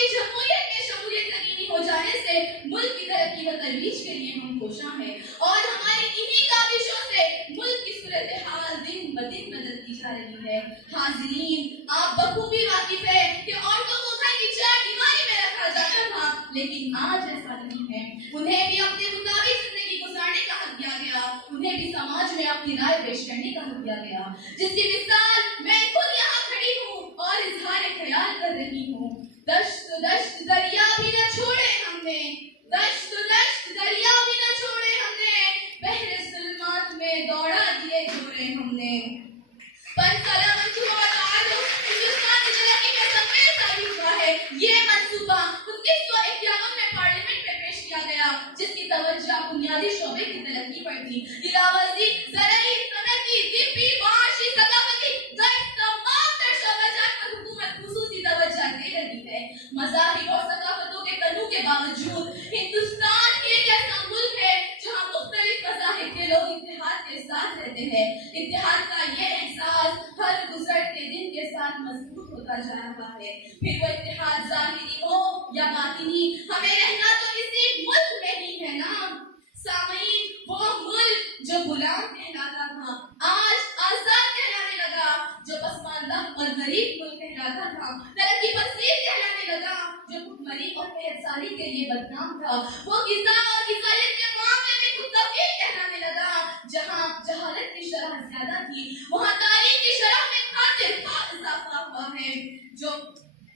इस्लामी जमहूरियत में शमूलियत यकीनी हो जाने से मुल्क की तरक्की व तरोीज के लिए हम कोशां हैं और हमारी इन्हीं काविशों से मुल्क की सूरत हाल दिन ब दिन बदलती जा रही है। हाज़रीन, आप बखूबी वाकिफ है कि औरतों को घर की चार दीवारी में रखा जाता था, लेकिन आज ऐसा नहीं है। उन्हें भी अपने मुताबिक जिंदगी गुजारने का हक दिया गया, उन्हें भी समाज में अपनी राय पेश करने का हक दिया गया, जिसकी मिसाल मैं खुद यहाँ खड़ी हूँ और इजहार ख्याल कर रही हूँ। दश्त दश्त दरिया भी न छोड़े हमने, दश्त दश्त दरिया भी न छोड़े हमने, बहरे जुल्मात में दौड़ा दिए जोड़े हमने। पर कलावंत और आदो हिंदुस्तान की तरक्की में सबसे साबित हुआ है। ये मंसूबा 1951 में पार्लियामेंट में पेश किया गया, जिसकी तवज्जो बुनियादी शोबे की तरक्की पर थी। इलावजी, ज़राई, सनती, तिब्बी, माशी, सकाफती, तमाम तर शोबाजात पर हुकूमत खुसूसी तवज्जो दे रही है। मज़ाहिब और सकाफतों के तनू के बावजूद हिंदुस्तान एक ऐसा मुल्क है जहाँ मुख्तलिफ मज़ाहिब के लोग इत्तेहाद के साथ रहते हैं। इत्तेहाद का ये एहसास हर गुजरते दिन के साथ मजबूत होता जा रहा है। फिर वो इत्तेहाद ज़ाहिरी हो या बातिनी, हमें रहना तो इसी मुल्क में ही है ना। सामईन, वो मुल्क जो गुलाम कहलाता था आज आजाद कहलाने लगा, जो पसमानदा और गरीब मुल्क कहलाता था तरक्की पसीर कहलाने लगा, जो भुखमरी और कहतसारी के लिए बदनाम था वो गिज़ा और गिज़ायत के मामले में मुत्तफ़िक़ कहलाने लगा। जहाँ जहालत की शरह ज्यादा थी वहाँ तालीम की शरह में खातिर इजाफा हुआ है। जो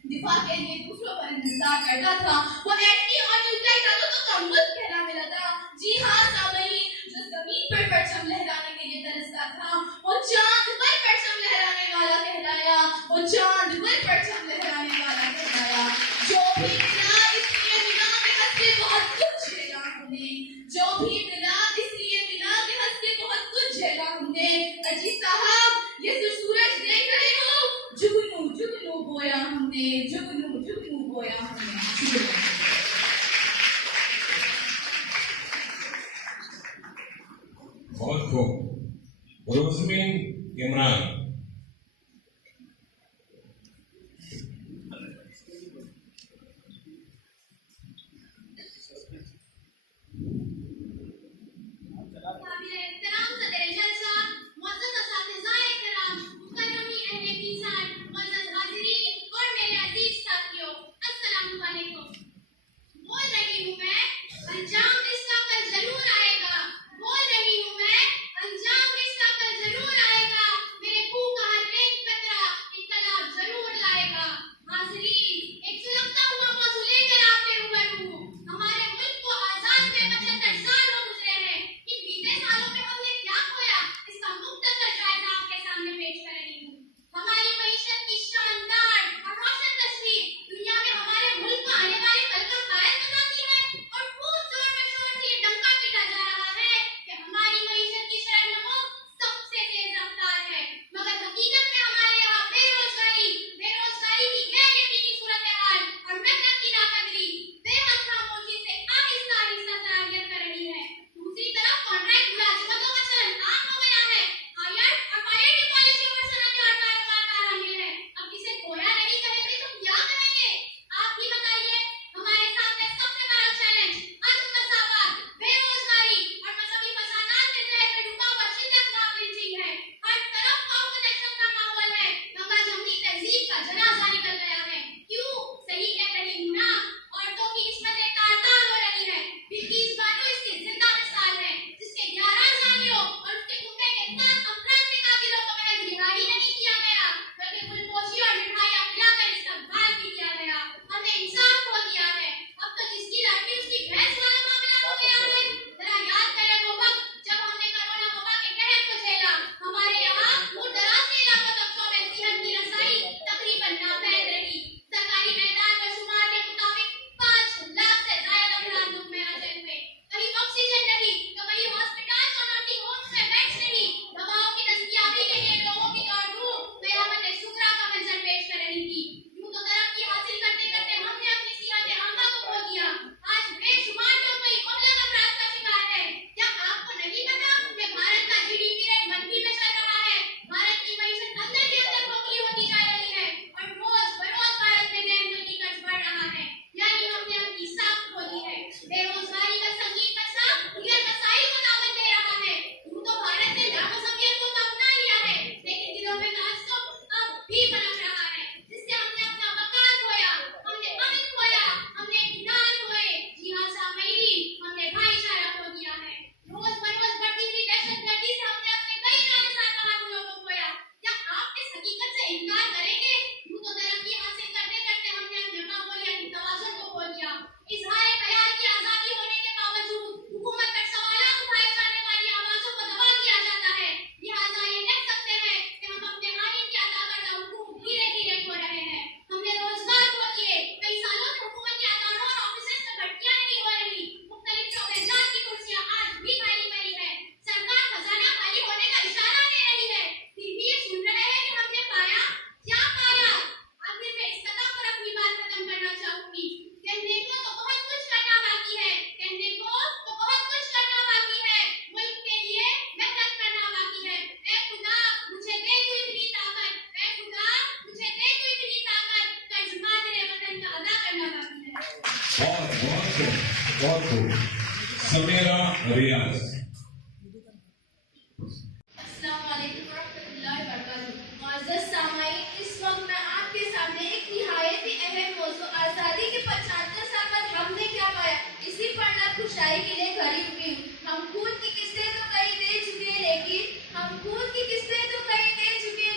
दिफा के लिए दूसरों पर इंतजार करता था वो एंटी और न्यूक्लियर ताकतों का मुल्क कहलाने लगा। जी हाँ सामईन, जो जमीन पर परचम लहराने के लिए तरसता था वो चांद पर परचम लहराने वाला कहलाया, वो चांद पर परचम लहराने वाला कहलाया। जो भी मिला इसलिए मिला के हंस के बहुत कुछ झेला हमने, जो भी मिला इसलिए मिला के हंस के बहुत कुछ झेला हमने। अजी साहब, ये सूरज देख रहे हो, जुगनू जुगनू बोया हमने, जुगनू जुगनू बोया हमने। बहुत खूब। रोज़मीन इमरान। पढ़ना बाकी है। बहुत खूब। समीरा रियाज। अस्सलाम वालेकुम रहमतुल्लाहि व बरकातुहू। मुअज़्ज़ज़ सामाईन, इस वक्त मैं आपके सामने एक निहायत ही अहम मौजू आज़ादी के 75 साल बाद हमने क्या पाया, इसी पर खुशाई के लिए खड़ी हुई हूँ। हम खून की किस्तें तो कई दे चुके हैं,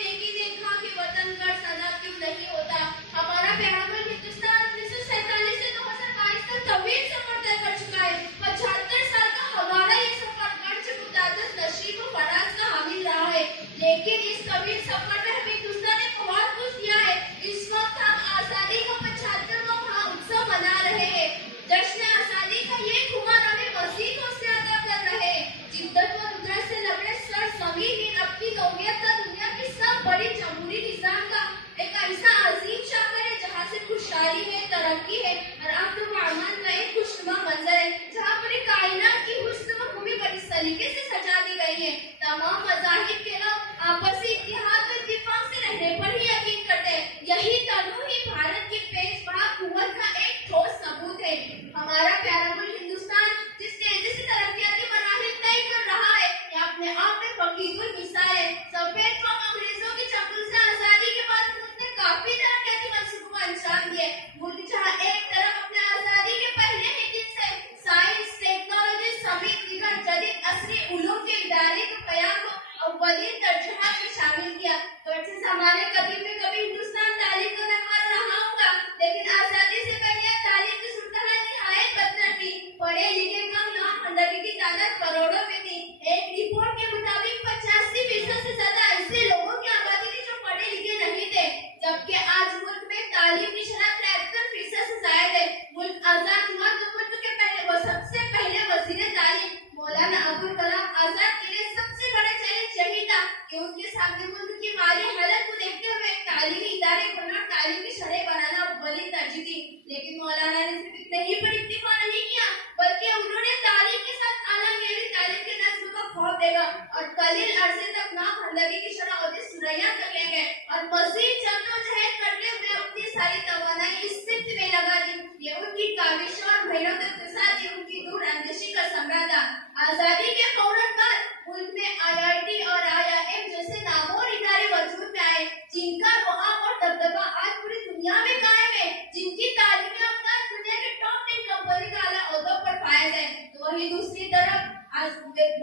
लेकिन देखा कि वतन पर सदा क्यों नहीं होता। हमारा प्यारा मुल्क हिंदुस्तान 1947 से 2022 तक तवील सफर तय कर चुका है। 75 साल का हमारा ये सफर कर्ज मुतादिद नशीब व फराज का हामिल रहा है, लेकिन इस तवील सफर में हमें हिंदुस्तान ने बहुत कुछ दिया है। इस वक्त हम आजादी का 75वां उत्सव मना रहे हैं। जश्न आजादी का ये खुमार हमें मज़ीद हौसला अता कर रहे हैं। जिद्दत व नुसरत से लबरेज सरज़मीन अपनी नौयत का दुनिया की सब बड़ी जमहूरी निज़ाम का एक ऐसा अजीम शाखा है जहाँ से खुशहाली है, तरक्की है और अमन व अमान का एक खुशनुमा मंजर है, जहाँ पूरी कायनात की हुस्न व खूबी बड़ी इस तरीके से सजा दी गई है। तमाम मज़ाहिब के लोग आपसी इत्तेहाद व इत्तेफाक से रहने पर ही यकीन करते हैं। यही तनु ही भारत की पेशवा कुव्वत का एक ठोस सबूत है। हमारा प्यारा मुल्क हिंदुस्तान जिस तेजी से तरक्याती मराहिल तय कर रहा है, ये अपने आप में फकीरुल मिसाल है। सफेद कौम अंग्रेजों की चंगुल से आजादी के बाद मुल्क ने काफी तरक्याती मंसूबों को अंजाम दिए। मुल्क जहाँ एक तरफ अपने आजादी के पहले ही दिन से साइंस, टेक्नोलॉजी समेत दीगर जदीद असरी उलूम के इदारे के कयाम को अव्वलीन दर्जात में शामिल किया। वैसे हमारे कदीम में कभी हिंदुस्तान तालीम को नकार रहा होगा, लेकिन आजादी से पहले तालीम की सूरत निहायत बदतर थी। पढ़े लिखे कम नामखंडगी की तादाद करोड़ों में थी। एक रिपोर्ट के मुताबिक 85% से ज्यादा ऐसे लोगों की आबादी थी जो पढ़े लिखे नहीं थे, जबकि आज मुल्क में तालीम की शरह 73% से जायद है। मुल्क आजाद हुआ तो मुल्क के सबसे पहले वजीर तालीम मौलाना अबुल कलाम आजाद के लिए सबसे बड़ा चैलेंज यही था कि उनके सामने मुल्क की माली हालत को देखते हुए तालीमी इदारे खोलना, तालीम की शरह बनाना बड़ी तरजीह थी। लेकिन मौलाना ने सिर्फ इतना ही पर इक्तिफा नहीं किया, बल्कि उन्होंने तालीम के साथ आला मेरी तालीम के नस्ल को खौफ देगा और कलील अरसे तक नामखंडगी की शरह और सुरैया कर लेंगे और मजीद जद्दोजहद करते हुए अपनी सारी तवानाई इस सिमत में लगा दी। ये उनकी काविश और मेहनत के साथ ही उनकी दूरअंदेशी का समरा था। आजादी के फौरन बाद मुल्क में IIT और IIM जैसे नामों इदारे वजूद में आए, जिनका रुआब और दबदबा आज पूरी दुनिया में कायम है, जिनकी तालीमी अवकाश दुनिया के टॉप 10 कंपनी का आला ओहदों पर फायद है। तो वही दूसरी तरफ आज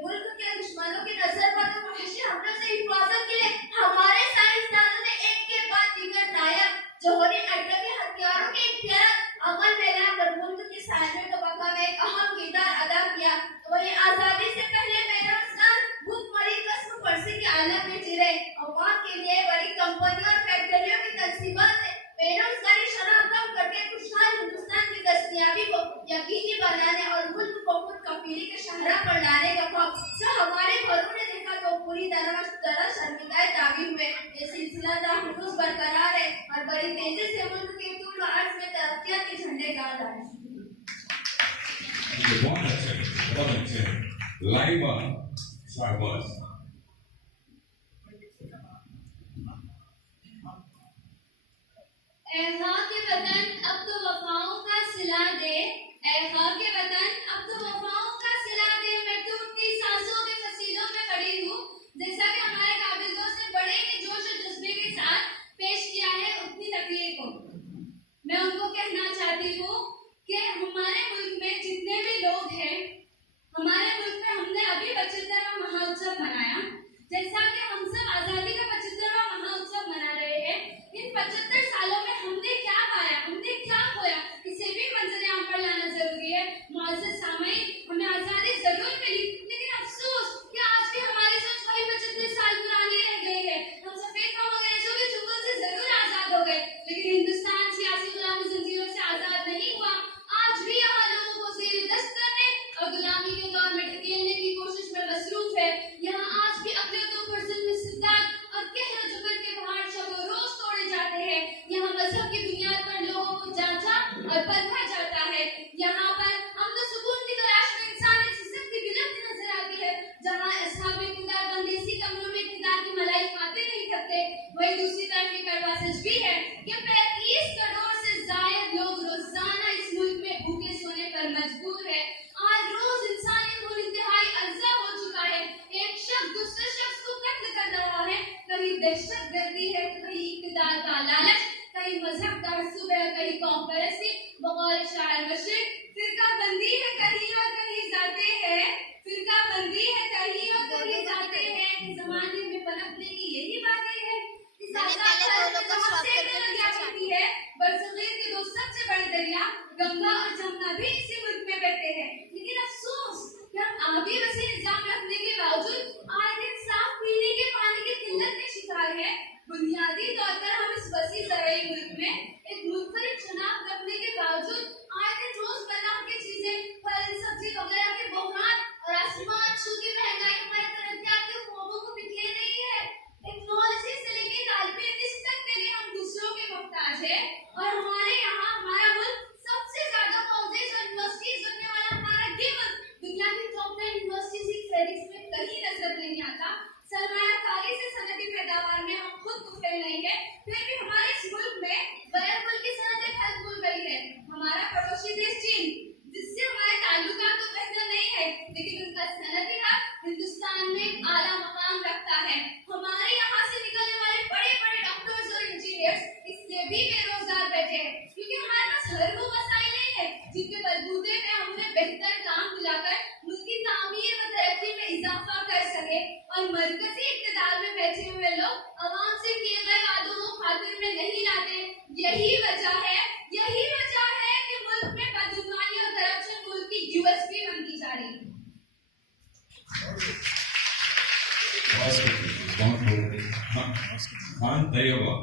मुल्क के दुश्मनों की नजर पर तो वहशी हमलों से हिफाजत के लिए हमारे साइंसदानों ने एक के बाद दीगर नायब जौहरी एटमी हथियारों के इख्तियार अमल में लाकर मुल्क की साइंस को बका में एक अहम किरदार अदा किया। तो वही आजादी से पहले बेरोजगार भूखमरी कसम परसी के आलम में जिरे अवाम के लिए बड़ी कंपनियों और फैक्ट्रियों की तनसीबात से बेरोजगारी शरह कम करके खुशहाल हिंदुस्तान की दस्तयाबी को यकीनी बनाने और मुल्क को खुद कफीली के शहरा पर लाने का ख्वाब जो हमारे घरों ने देखा तो पूरी तरह शर्मिंदा ताबीर हुए। ये सिलसिला दाहुस बरकरार है और बड़ी तेजी से मुल्क के तूल व अर्ज में तरक्कियात के झंडे गाड़ रहा है। बहुत अच्छे। लाइबा शाहबाज। ऐ खाक के वतन अब तो वफाओं का सिला दे, ऐ खाक के वतन अब तो वफाओं का सिला दे। मैं तो उठती सांसों के फसीलों में खड़ी हूँ, जैसा कि हमारे काबिल दोस्त ने बड़े ही जोश और जज्बे के साथ पेश किया है उतनी तकरीर को। मैं उनको कहना चाहती हूँ कि हमारे मुल्क में जितने भी लोग हैं, हमारे मुल्क में हमने अभी 75वां महाउत्सव मनाया, जैसा कि हम सब आजादी का 75वां महाउत्सव मना रहे हैं। इन 75 सालों में हमने क्या पाया, हमने क्या खोया, इसे भी मंजर आम पर लाना जरूरी है। मुअज़्ज़ज़ सामाईन, हमें आजादी जरूर मिली, लेकिन अफसोस कि आज भी हमारी सोच वही 75 साल पुरानी रह गई है। हम सफेद कौम अंग्रेजों के चुंगल से जरूर आजाद हो गए, लेकिन हिंदुस्तान सियासी गुलामी जंजीरों से आजाद नहीं हुआ। आज भी यहाँ लोगों को ज़ेर दस्त करने और गुलामी के दौर में बरसी बगौर शायर मशरिक। फिरका बंदी है कहीं और कहीं जाते हैं, फिरका बंदी है कहीं और कहीं जाते हैं, इस जमाने में पनपने की यही बातें हैं। इस आजाद भारत में तो हमसे एक नदियाँ बहती है, बरसगीर के दो सबसे बड़े दरिया गंगा और जमुना भी इसी मुल्क में बहते हैं। लेकिन अफसोस कि हम आगे वसी निजाम रखने के बावजूद आए दिन साफ पीने के पानी की किल्लत के शिकार है। बुनियादी तौर पर हम इस वसी ज़राई मुल्क में एक मुनफरिद शनाख्त रखने के बावजूद आए दिन रोजमर्रा की चीजें, फल सब्जी वगैरह के बहरान और आसमान छू की महंगाई हमारे तरक्यात के ख्वाबों को बिखेर रही है। टेक्नोलॉजी से लेकर तालीमी इस तक के लिए हम दूसरों के मोहताज है, और हमारे यहाँ हमारा मुल्क सबसे ज्यादा कॉलेज और यूनिवर्सिटीज बनने वाला हमारा ये मुल्क दुनिया की टॉप 10 यूनिवर्सिटीज की फहरिस्त में कहीं नजर नहीं आता। सरमायाकारी से सनती पैदावार में हम खुद को फेल नहीं है, फिर भी हमारे इस मुल्क में गैर मुल्की सनतें फल फूल गई है। हमारा पड़ोसी देश चीन, जिससे हमारे ताल्लुकात तो बेहतर नहीं है, लेकिन उसका सनती हक हिंदुस्तान में आला मकाम रखता है। हमारे यहाँ से निकलने वाले बड़े बड़े डॉक्टर्स और इंजीनियर्स इसलिए भी बेरोजगार बैठे हैं क्योंकि हमारे पास हर वो वसाइल नहीं है जिनके बलबूते पे हम उन्हें बेहतर काम दिलाकर मुल्क की तामीर व तरक्की में इजाफा कर सके। और मरकजी इक़्तिदार में बैठे हुए लोग अवाम से किए गए वादों को खातिर में नहीं लाते। यही वजह है कि मुल्क में बदगुमानी और करप्शन मुल्क की यूएसपी बनती जा रही है। Khan Taiba.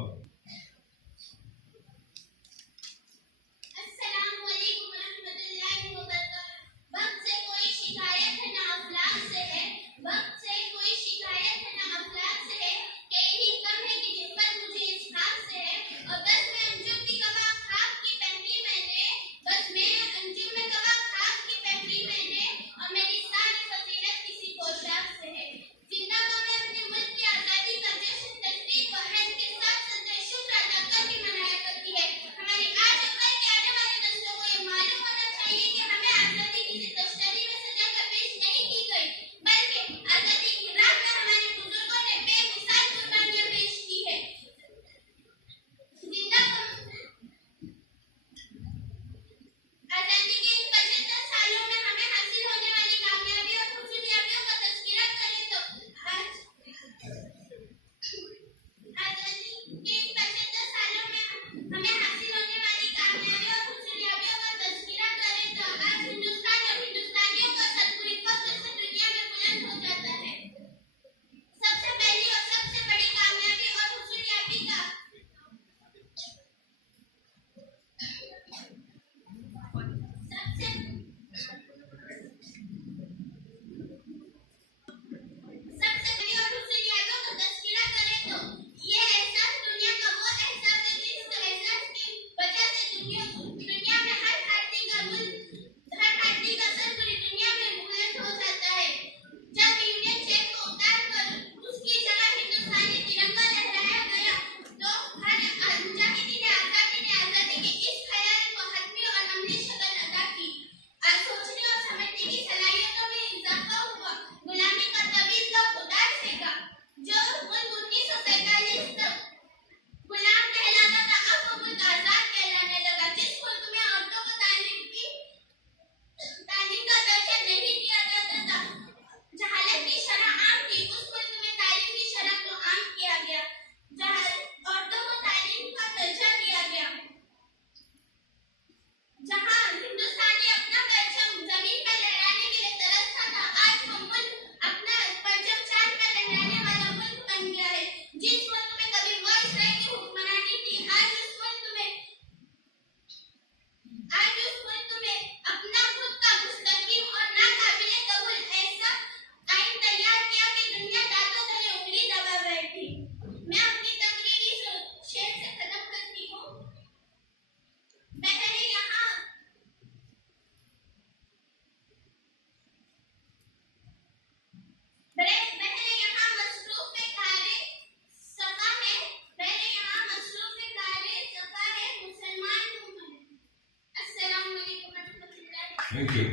Thank you.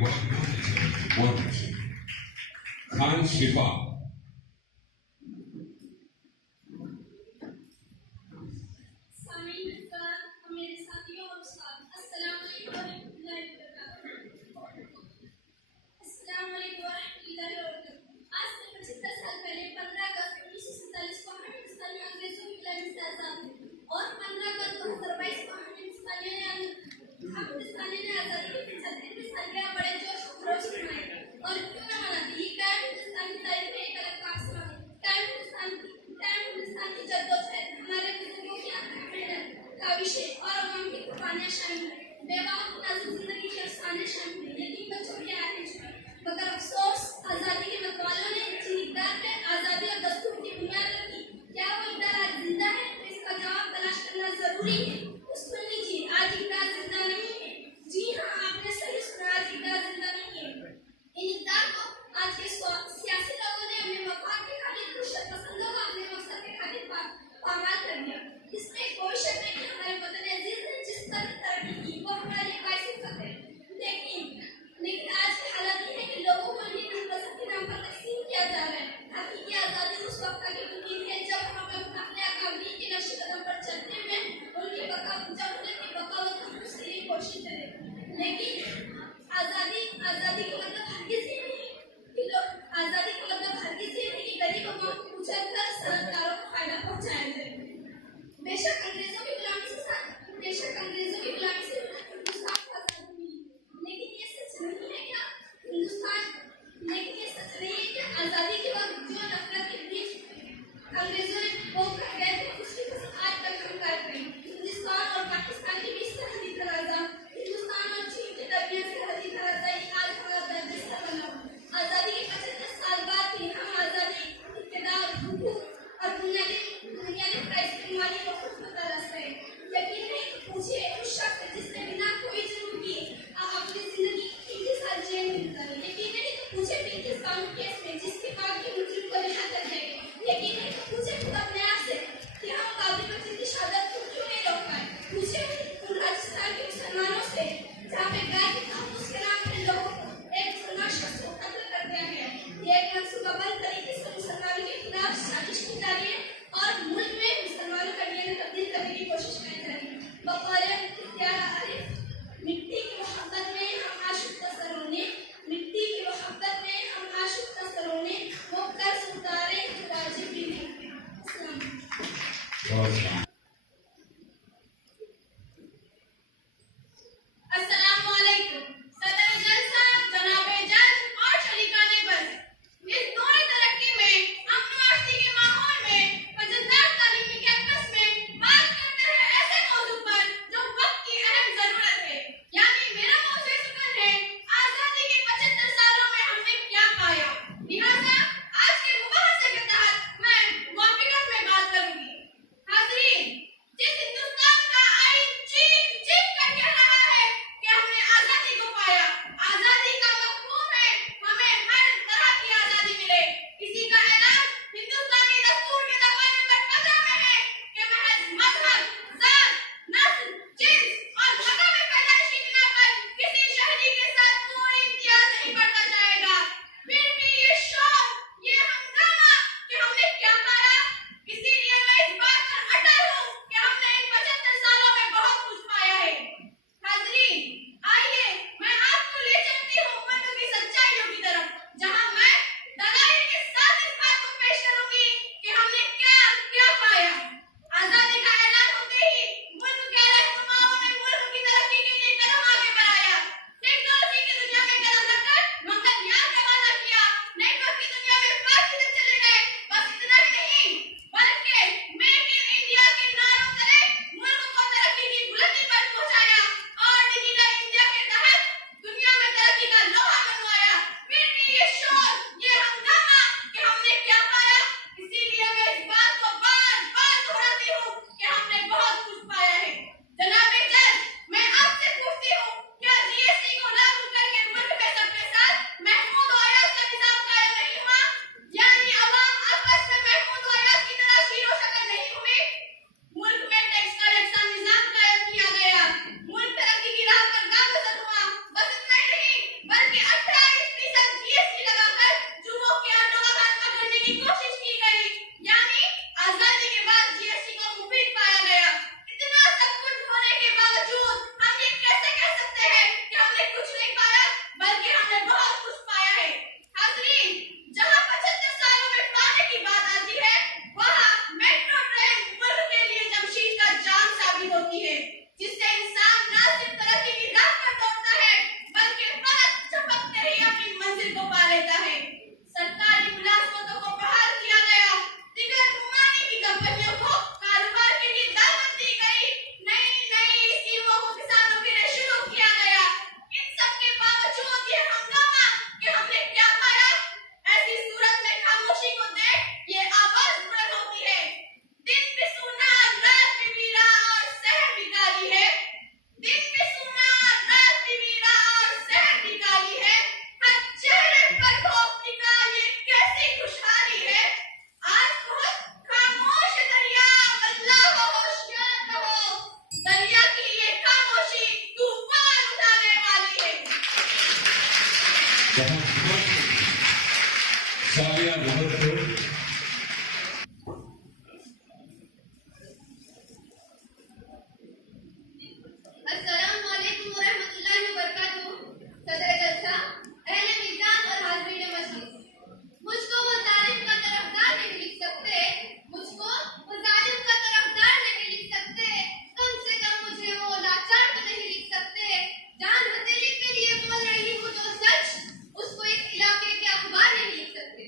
Wonderful. Khan Shifa. मेरे साथियों और हिंदुस्तानी ने आजादी की 75वीं सालगिरह बड़े जोश और खरोश से मनाई और क्यों न मनाती। ये कायम हिंदुस्तान की तारीख में एक अलग पाठ समा है। कायम हिंदुस्तान की जद्दोजहद, हमारे बुजुर्गों की मेहनत का विषय और अवाम की कुर्बानियां शामिल है। बेवाओं की नाजुक जिंदगी के अफसाने शामिल है। यतीम बच्चों की आंखें झुकी। मगर अफसोस, आजादी के मतवालों ने जिन इक़दार पे आजादी और दस्तूर की बुनियाद रखी, क्या वो इक़दार आज जिंदा है? तो इसका जवाब तलाश करना जरूरी है। तो सुन लीजिए, आज इक़दार जिंदा नहीं है। जी हाँ, आपने सही सुना, आज इक़दार जिंदा नहीं है। इन इक़दार को आज के सियासी लोगों ने अपने मफाद के खातिर, कुशल पसंदों को अपने मकसद के खातिर पामाल कर दिया। इसमें कोई शक नहीं कि हमारे वतन अजीज ने जिस तरह तरक्की की वो हमारे लिए बाइस है। लेकिन आज के हालात ये है कि लोगों को इन्हीं मनपसंद के नाम पर सालिया मोहम्मद को अस्सलामुअलैकुम वरहमतुल्लाहि वबरकातुहू। सदर जलसा, अहले मिजाज और हाज़रीन मजलिस, मुझको वो जालिम का तरफदार नहीं लिख सकते, मुझको वो जालिम का तरफदार नहीं लिख सकते, कम से कम मुझे वो लाचार तो नहीं लिख सकते। जान हथेली के लिए बोल रही हूँ जो सच, उसको इस इलाके के अखबार नहीं लिख सकते।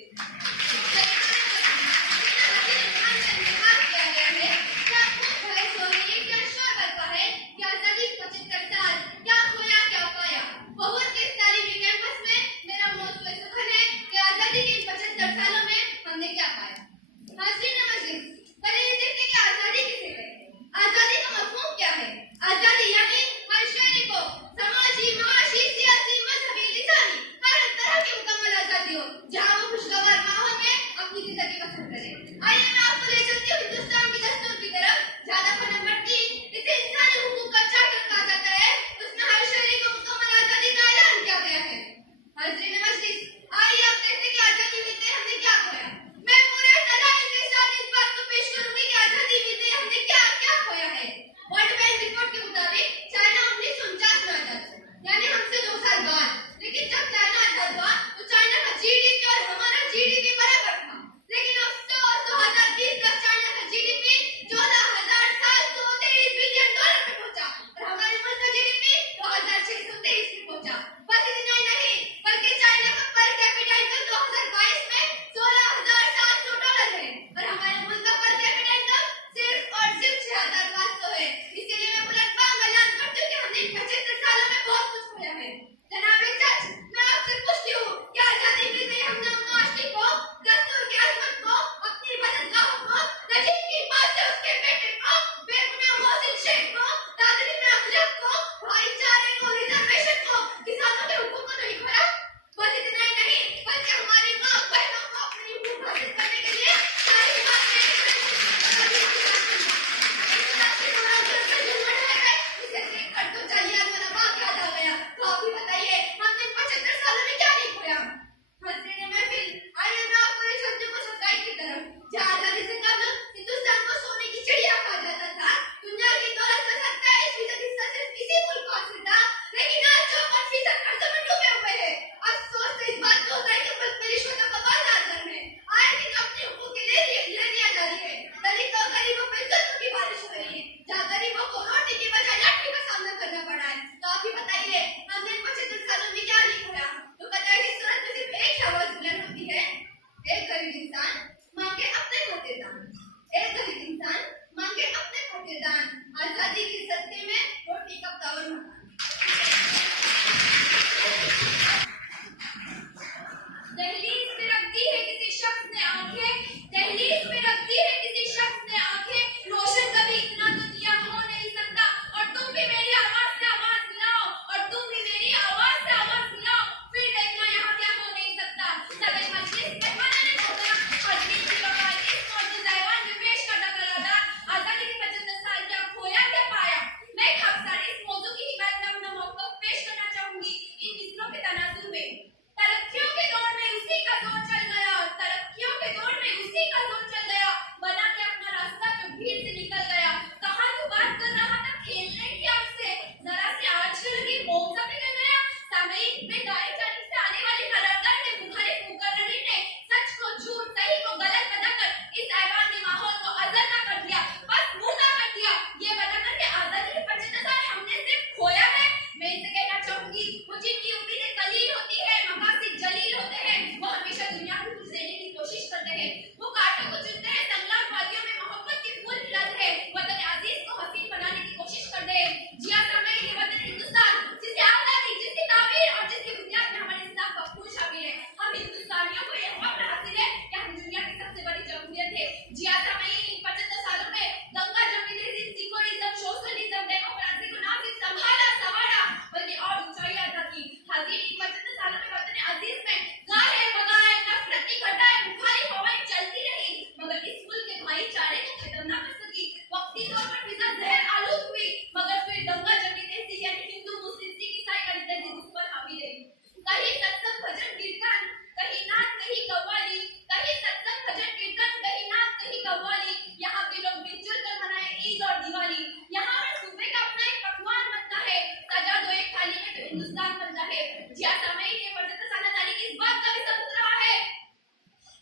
हिंदुस्तान बनता है। जिया सामयिक ने 75 साल तारीख इस बात का भी सबूत रहा है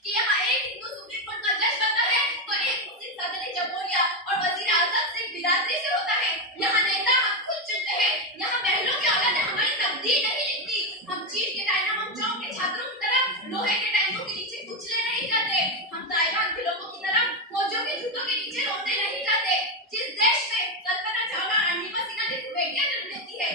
कि यहाँ एक हिंदू सुप्रीम कोर्ट का जज बनता है तो एक मुस्लिम सदर जमहूरिया और वजीर आजम सिर्फ बिरादरी से होता है। यहाँ नेता हम खुद चुनते हैं। यहाँ महलों की औलादें हमारी तकदीर नहीं लिखती। हम चीन के डायनामो चौक के छात्रों की तरफ लोहे के टैंकों के नीचे कुचले नहीं जाते। हम ताइवान के लोगों की तरफ फौजों के जूतों के नीचे रोते नहीं जाते। जिस देश में कल्पना चावला और नीमा सिन्हा जैसी बेटियां जन्म लेती है,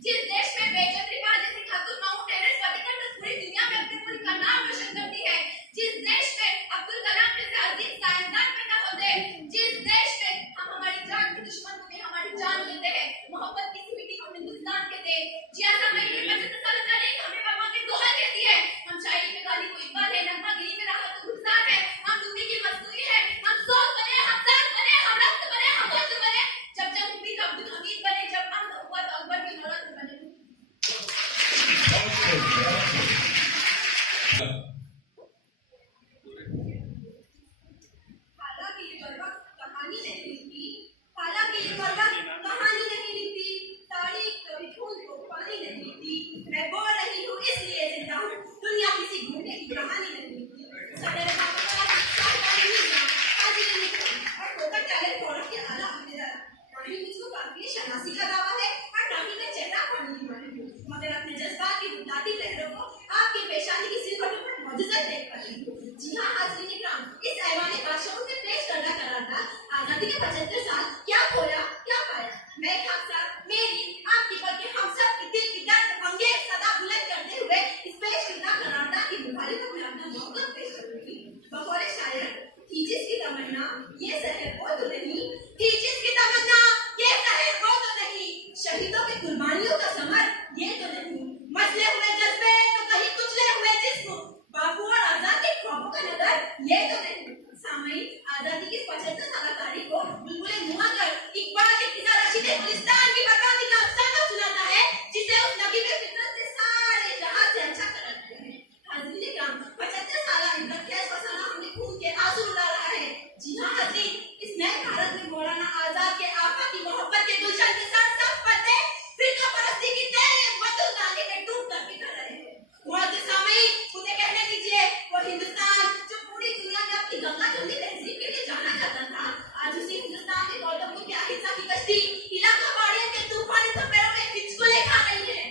जिस देश में बेचत्रीपाल जैसी खातून माउंट एवरेस्ट फतेह कर पूरी दुनिया में अपने मुल्क का नाम रोशन करती है, जिस देश में अब्दुल कलाम जैसे अजीम साइंसदान पैदा होते हैं, जिस देश में हम हमारी जान के दुश्मन को भी हमारी जान देते हैं, मोहब्बत की मिट्टी को हिंदुस्तान कहते हैं। जिया सामयिक ने 75 साल तारीख हमें भगवान की दोहा कहती है। हम शायरी में गाली को इकबाल है, नगमागिरी में राहत गुलजार है, हम दूरी की मजदूरी है, हम सोच बने, हम साथ बने, हम रक्त बने, हम वक्त बने, जब जब हुई तो अब्दुल हमीद बने, जब हम हुआ तो अकबर की नौलत बने। हालांकि ये बर्बाद कहानी नहीं लिखी, हालांकि ये बर्बाद कहानी नहीं लिखी, तारीख कभी फूल को पानी नहीं लिखती। मैं बोल रही हूँ इसलिए जिंदा हूँ, दुनिया किसी घूमने की कहानी नहीं लिखती। सदैव कामकाज सरकारी नीतियाँ हाजिर नहीं करती और टोकन टैलेंट प्रोडक्ट के आला हमें ना ही मुझको काफी शनासी का दावा है और ना ही मैं चेहरा पढ़ने की मानी हूँ, मगर अपने जज्बात की बुनियादी लहरों को आपकी पेशानी की सिलवटों पर मौजूदा देख पाती हूँ। जी हाँ हाज़रीन इकराम, इस ऐवाने बादशाहों से पेश करना करार था आजादी के 75 साल क्या खोया क्या पाया। मैं खासा मेरी आपकी बल्कि हम सब की दिल की दर्द अंगेज सदा बुलंद करते हुए इस पेश करना करारदा की बुखारी को मैं अपना मौक़िफ़ पेश करूँगी। बकौल शायर थी जिसकी तमन्ना ये शहर वो तो नहीं, थी जिसकी तमन्ना ये शहर वो तो नहीं, शहीदों की कुर्बानियों का समर ये तो नहीं, मसले हुए जज्बे तो कहीं कुचले हुए जिस्म, बापू और आजाद के ख्वाबों का नगर ये तो नहीं। सामयिक आजादी की 75 साल तारीख को बुलबुले मुआगर इकबाल इल्तिजा रशीद गुलिस्तान की बर्बादी का अफसाना सुनाता है, जिसे उस नबी के फितरत से सारे जहां से अच्छा कर रखते हैं। हाज़रीन इकराम, 75 साल इब्रत खेज फसाना हमने खून के आंसू रुला रहा है। जी हाँ हाज़रीन, इस नए भारत में मौलाना आजाद के आफा की मोहब्बत के गुलशन के साथ सब पर्दे फिरका परस्ती की तेरे वतन नाले में डूब कर बिखर रहे हैं। मुअज़्ज़िज़ सामईन, मुझे कहने दीजिए वो हिंदुस्तान जो पूरी दुनिया में अपनी गंगा जमुनी तहजीब के लिए जाना जाता था, आज उसी हिंदुस्तान के गौतम बुद्ध के अहिंसा की कश्ती इलाका बाड़ियों के तूफानी सफेरों में हिचकोले खा रही है।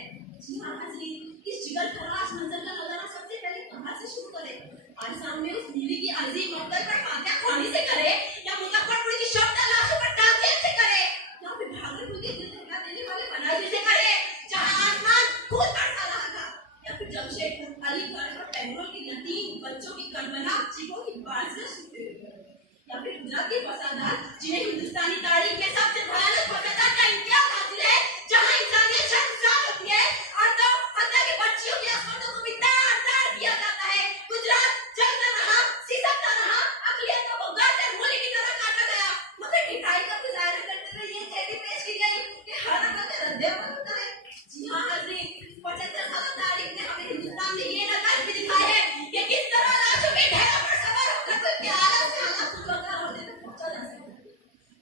जी हाँ हाज़रीन, इस जिगर खराश मंजर का नजारा सबसे पहले कहाँ से शुरू करें? आज सामने उस नीली की अजीम मकदर पर फातिहा ख्वानी से करे, या मुजफ्फरपुर की शौकत लाशों पर डाकिया से करे, या फिर भागलपुर के दिल दहला देने वाले बनारस से करे जहां आसमान खून बरसा रहा था, या फिर जमशेदपुर अलीगढ़ और बेंगलोर के यतीम बच्चों की कर्बनाक चीखों की बाढ़ से सुनते हुए करे, या फिर गुजरात के फसादात जिन्हें हिंदुस्तानी तारीख में सबसे भयानक फसादात का इम्तियाज हासिल है, जहां इंसानियत शर्मसार होती है और तो हत्या के बच्चियों की असमतों को भी तार तार किया जाता है। गुजरात जलता रहा, सिसकता रहा, अक़लियत को गाजर मूली की तरह काटा गया, मगर मिठाई का मुजाहरा करते हुए ये कहती पेश की गई कि हर अमल का रद्द-ए-अमल होता है। जी हाँ हाज़रीन, 75 साल तारीख ने हमें हिंदुस्तान में ये नकाश भी दिखाया है कि किस तरह लाशों के ढेरों पर सवार होकर खुद के आला से आला फुलवकार होने तक पहुंचा जा सकता है।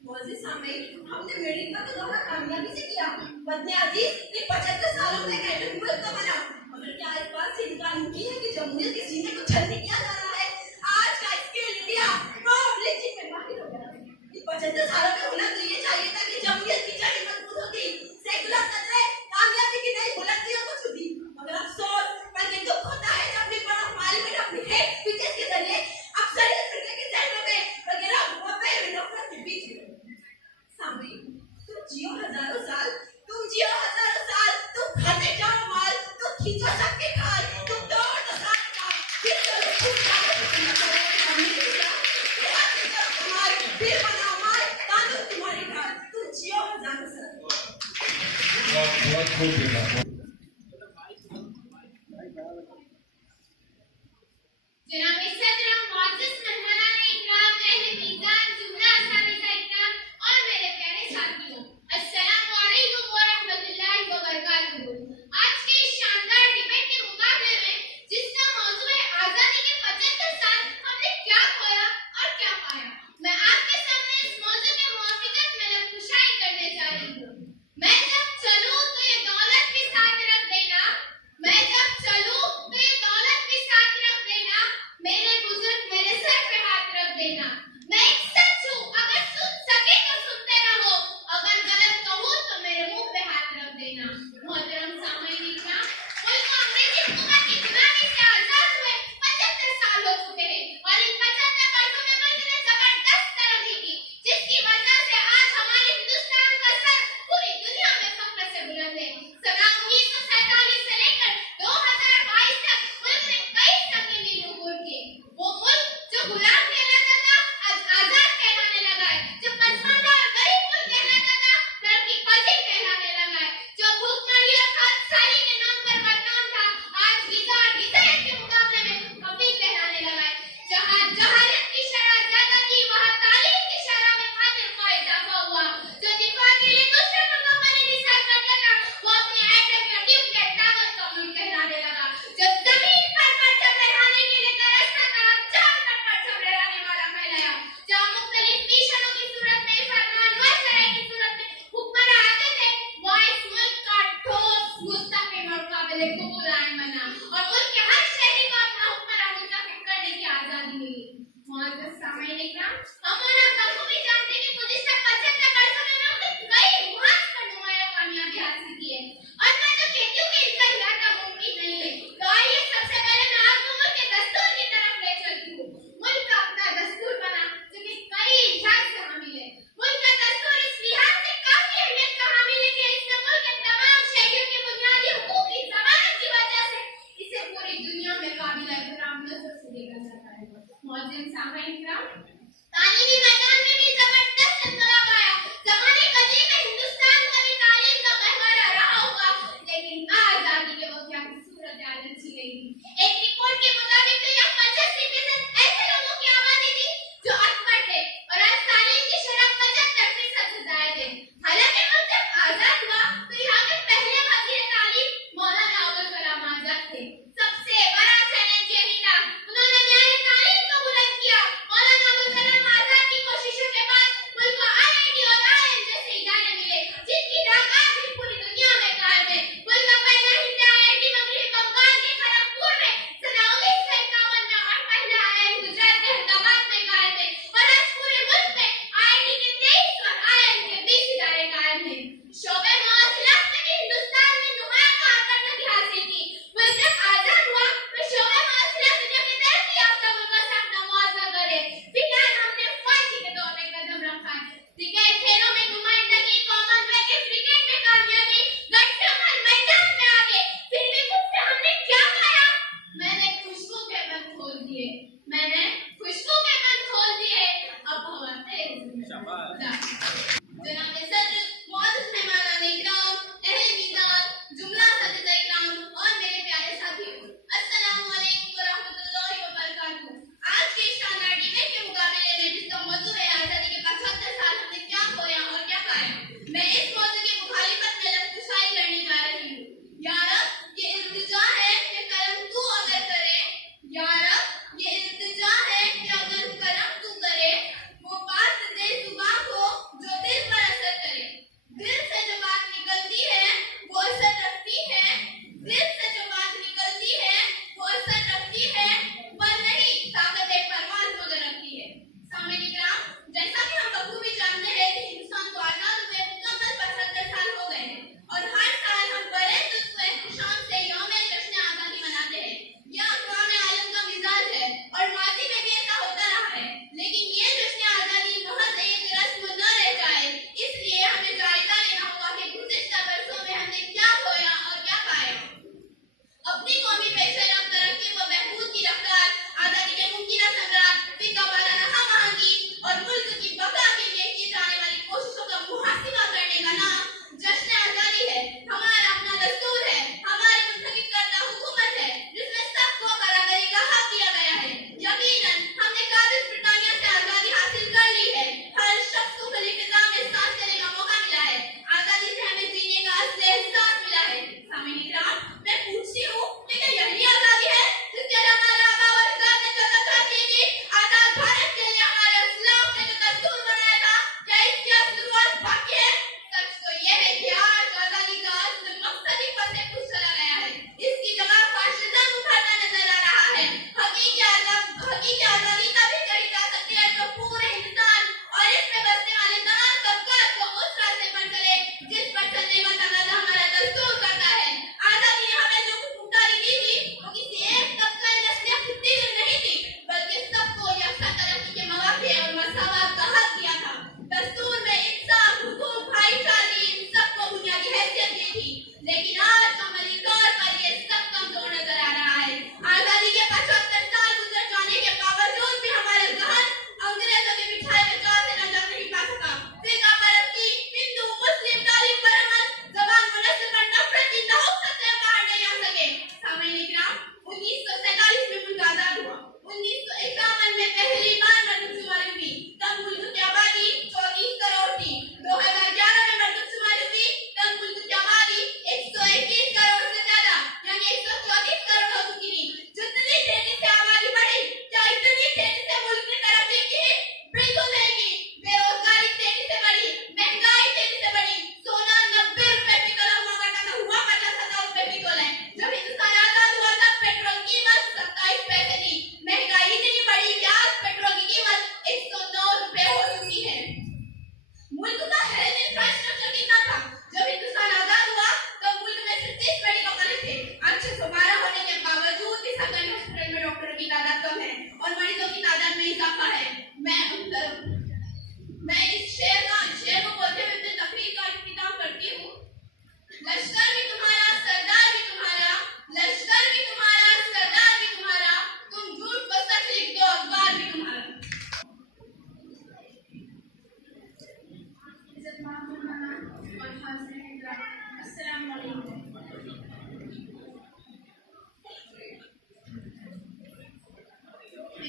मुअज़्ज़िज़ सामईन, हमने अमेरिका का दौरा कामयाबी से किया, वतन अजीज इन 75 सालों में एक ऐसे मुल्क को बना, मगर क्या इस बात से इनकार मुमकिन है कि जमहूरियत के सीने को छलनी किया जा रहा है? आज का स्केल इंडिया पब्लिक में माहिर हो गया है। इन 75 सालों में होना तो ये चाहिए था कि जमहूरियत की जड़ें मजबूत होती, सेकुलर कदरें कामयाबी की नई बुलंदियों को छूती, मगर अफसोस बल्कि दुख होता है कि अपनी बर्फबारी में अपनी हेड स्पीचेस के जरिए अक्सरियत फिरके के जहनों में वगैरह मुहब्बत और नफरत के बीच में। सामईन, तुम जियो हजारों साल, तुम जियो हजारों साल, तुम खाते जाओ माल, तुम खींचो सबके खाल, तुम दौड़ तो सारे काल, फिर चलो खूब जाओ फिर बनाओ माल, कानून तुम्हारी ढाल, तुम जियो हजारों साल। बहुत खूब देखा। जनाब सदर मुअज़्ज़िज़ मेहमानान इकराम, अहले मीज़ान, जुमला असातिज़ा इकराम और मेरे प्यारे साथियों, अस्सलामु अलैकुम व रहमतुल्लाहि व बरकातुहू। आज के इस शानदार डिबेट के मुकाबले में जिसका मौजू है आजादी के 75 साल हमने क्या खोया और क्या पाया, मैं आपके सामने इस मौजू के मुवाफ़िक़त में लफ्ज़ कुशाई करने जा रही हूँ। मैं जब चलूं सामाइन किराम, तालीमी मैदान में भी जबरदस्त इनकलाब आया। ज़माने कदीम में हिंदुस्तान का भी तालीम का गहवारा रहा होगा, लेकिन आजादी के वक्त यहाँ की सूरत हाल अच्छी नहीं थी। एक रिपोर्ट के मुताबिक तो यहाँ 50% ऐसे लोगों की आबादी थी जो अनपढ़ थे और आज तालीम की शरह 75% से जायद है। हालांकि मुल्क जब आजाद हुआ तो यहाँ के पहले वज़ीर तालीम मौलाना अबुल कलाम आजाद थे। सबसे बड़ा चैलेंज यही था, उन्होंने न्याय तालीम को बुलंद किया। मौलाना अबुल कलाम आजाद की कोशिशों के बाद मुल्क को IIT और IIM जैसे इदारे मिले, जिनकी डाक आज भी पूरी दुनिया में कायम है। मुल्क का पहला हिंदी IIT मगरबी बंगाल के खड़गपुर में सन 1991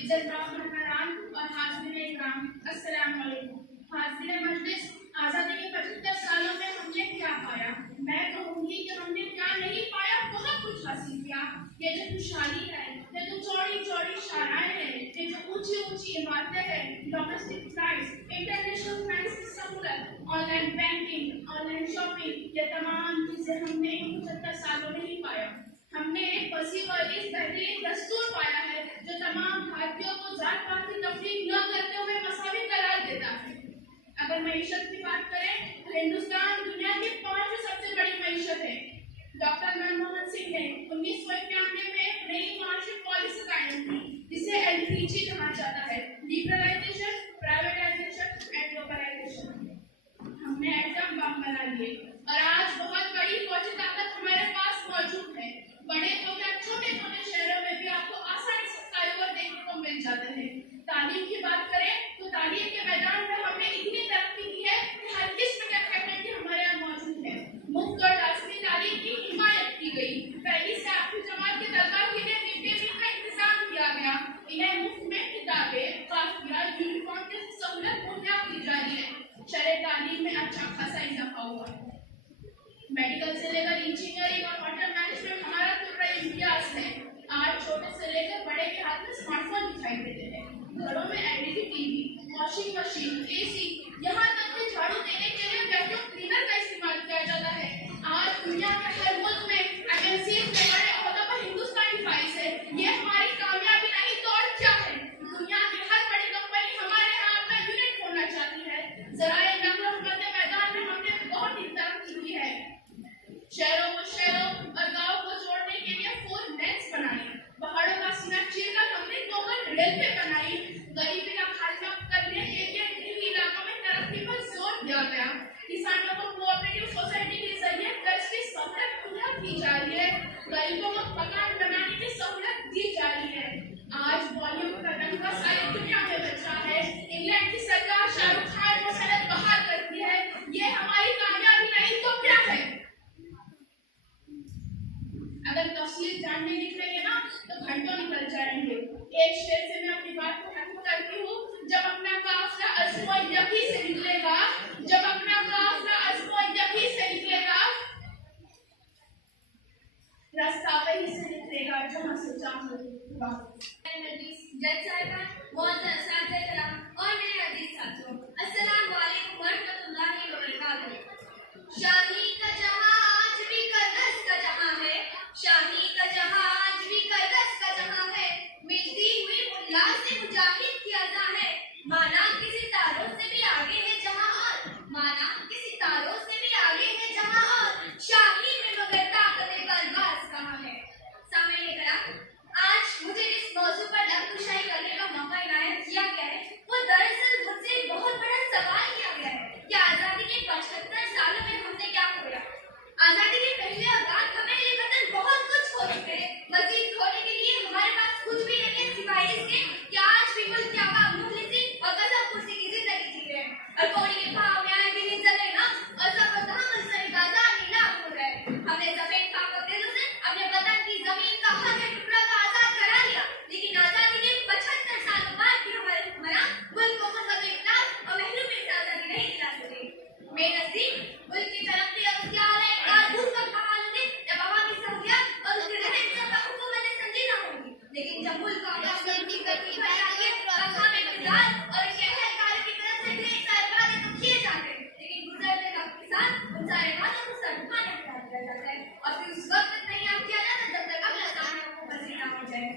इज्जतदार मेहमान और हाज़िर इकराम, अस्सलाम वालेकुम। हाज़िर मजलिस, आज़ादी के 75 सालों में हमने क्या पाया? मैं कहूँगी कि हमने क्या नहीं पाया, बहुत कुछ हासिल किया। ये जो खुशहाली है, ये जो चौड़ी चौड़ी शाराएं हैं, ये जो ऊंची ऊंची इमारतें हैं, डोमेस्टिक फ्लाइट्स, इंटरनेशनल फ्लाइट्स की सहूलत, ऑनलाइन बैंकिंग, ऑनलाइन शॉपिंग, ये तमाम चीज़ें हमने इन 75 सालों में ही पाया। हमने एक वसीअ और एक बेहतरीन दस्तूर पाया है जो तमाम भारतीयों को जात पात की तफरीक न करते हुए मसावी करार देता है। अगर मईशत की बात करें तो हिंदुस्तान दुनिया की 5वीं सबसे बड़ी मईशत है। डॉक्टर मनमोहन सिंह ने 1991 में नई मार्शल पॉलिसी कायम की जिसे LPG कहा जाता है, लिबरलाइजेशन, प्राइवेटाइजेशन एंड ग्लोबलाइजेशन। हमने एटम बम बना लिए और आज बहुत बड़ी फौजी ताकत हमारे पास मौजूद है। बड़े तो क्या छोटे छोटे शहरों में भी आपको आसानी से फ्लाईओवर देखने को मिल जाते हैं। तालीम की बात करें तो तालीम के मैदान में हमने इतनी तरक्की की है कि हर किस्म का फैकल्टी हमारे यहाँ मौजूद है। मुफ्त और लाजमी तालीम की हिमायत की गई। पहली से आखिरी जमात के तलबा के लिए मिड डे मील का इंतजाम किया गया। इन्हें मुफ्त में किताबें, काफिया, यूनिफॉर्म की सहूलत मुहैया की जा रही है। शरई तालीम में अच्छा खासा इजाफा हुआ है। मेडिकल से लेकर इंजीनियरिंग और होटल मैनेजमेंट हमारा पूरा इम्तियाज है। आज छोटे से लेकर बड़े के हाथ में स्मार्टफोन दिखाई देते हैं। घरों में LED TV, washing machine, AC, यहाँ तक कि झाड़ू देने के लिए वैक्यूम क्लीनर का इस्तेमाल किया जाता है। आज दुनिया के हर मुल्क में एजेंसीज में बड़े ओहदों पर हिंदुस्तानी फाइल्स है। ये हमारी कामयाबी नहीं तो और क्या है? दुनिया की हर बड़ी कंपनी हमारे यहाँ अपना यूनिट खोलना चाहती है। ज़राए नक़्ल के मैदान में हमने बहुत ही तरक्की की है। शहरों और गाँव को जोड़ने के लिए 4 लेन्स बनाए। पहाड़ों का सीना चीरकर हमने ग्लोबल रेलवे बनाई। गरीबी का खात्मा करने के लिए निजी इलाकों में तरक्की पर जोर दिया गया। किसानों को कोऑपरेटिव सोसाइटी के जरिए कर्ज की सहूलत मुहैया की जा रही है। गरीबों को मकान बनाने की सहूलत दी जा रही है। आज बॉलीवुड का डंका सारी दुनिया में बचा है। इंग्लैंड की सरकार शाहरुख खान को सनद बहाल करती है। ये हमारी कामयाबी नहीं तो क्या है? अगर तफसील जानने निकलेंगे ना तो घंटों निकल जाएंगे। एक शेर से मैं अपनी बात को खत्म करती हूँ। जब अपना काफिला अज़्म यकी से निकलेगा, जब अपना काफिला अज़्म यकी से निकलेगा, रास्ता वही से निकलेगा जहाँ से चाहो। जज साहिबान, मोअज़्ज़ज़ असातिज़ा किराम और मेरे अजीज साथियों, अस्सलाम वालेकुम वरहमतुल्लाहि व बरकातुहू। शाही का जहां आज भी कर्दस का जहां है, शाही का जहां आज भी कर्दस का जहां है, मिलती हुई मुल्ला से मुजाहिद की अज़ा है। माना किसी तारों से भी आगे है जहां और, माना किसी तारों से भी आगे है जहां और, शाही में मगर ताकत बर्बाद कहां है। सामईन किराम, आज मुझे जिस मौजू पर लफ्ज़शाही करने का मौका इनायत किया गया है वो दरअसल मुझसे एक बहुत बड़ा सवाल किया गया है कि आज़ादी के 75 सालों में हमने क्या खोया। आज़ादी के पहले औकात हमें ये वतन बहुत कुछ खो चुके हैं। मज़ीद खोने के लिए हमारे पास कुछ भी नहीं है सिवाय इसके कि आज भी मुल्क के आवाम मुखलिसी और कसम कुर्सी की जिंदगी जी रहे हैं। और कौड़ी के भाव में आए दिन इज्जत लेना और सब तहम्मुल से आज़ाद नीलाम हो रहा है। हमने सफेद खाक अंग्रेजों से अपने वतन की जमीन का हर एक टुकड़ा का आज़ाद करा लिया, लेकिन आज़ादी के 75 सालों बाद भी हमारे हुक्मरान मुल्क को मजहब इख्तिलाफ और महरूमी से आज़ादी नहीं दिला सके। मेरे नज़दीक मुल्क की तरक्की और उसके आला कानून का कमाल होंगे जब अवामी सहूलियत और उसके रहन-सहन का हुकूमत संजीदा होगी। लेकिन जब मुल्क का आवाम की तरक्की भर जाती है तब हमें इक़्तिदार और शहरकार की तरफ से ढेर सारे वादे तो किए जाते हैं, लेकिन गुजरते वक्त के साथ उन सारे वादों को सरमाने हटा दिया जाता है और फिर उस वक्त तक नहीं किया जाता जब तक अगला काम पसीना ना हो जाए।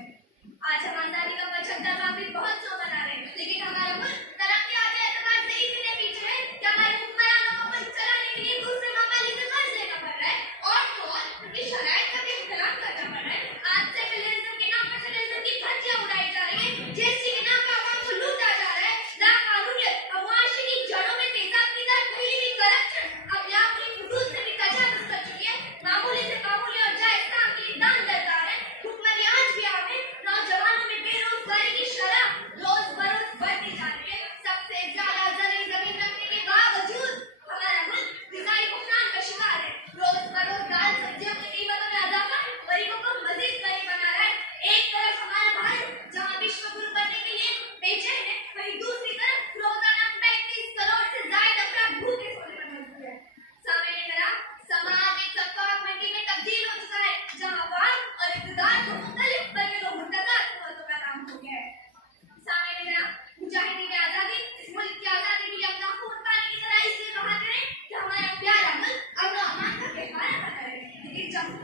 आज हम आज़ादी का 75वां भी बहुत सो मना रहे हैं, लेकिन हमारा मुल्क तरक्कियात के एतबार से इतने पीछे है कि हमारे हुक्मरानों को मुल्क चलाने के लिए दूसरे ममालिक से कर्ज लेना पड़ रहा है और तो और उनकी शराइत का भी इख्तिलाफ करना पड़ रहा है। आज सेकुलरिज्म के नाम पर सेकुलरिज्म की धज्जियां उड़ाई जा रही है, जीएसटी के नाम पर आवाम को लूटा जा रहा है। लाकानूनियत और मुआशरे की जड़ों में तेजाब की तरह फैली हुई करप्शन अपने आप में हुदूद से भी तजावुज़ कर चुकी है। मामूली से मामूली और जायज़ काम के लिए दान दरकार है। हुक्मरान आज भी आप हैं। नौजवानों में बेरोजगारी की शरह रोज बरोज बढ़ती जा रही है।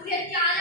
ये क्या